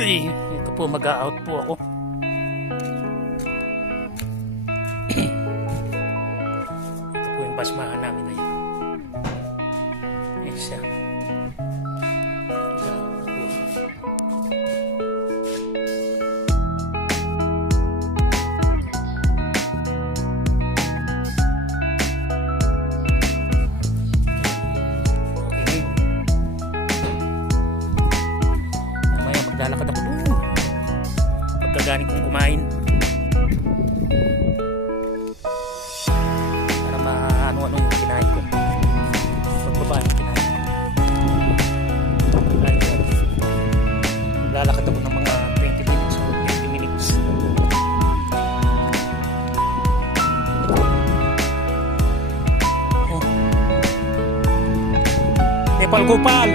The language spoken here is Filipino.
Ay, ito po, mag-out po ako. Ito po yung basmahan namin na yun. Ayan siya. Mag-out po ako. Okay. Mamaya maglalakad ako doon. Pagkagaling kong kumain. Para maano-ano yung kinain ko. Pagbaba yung kinain ko. Ayun. Lalakad ako ng mga 20 minutes o 50 minutes. Oh. Nepal Gopal!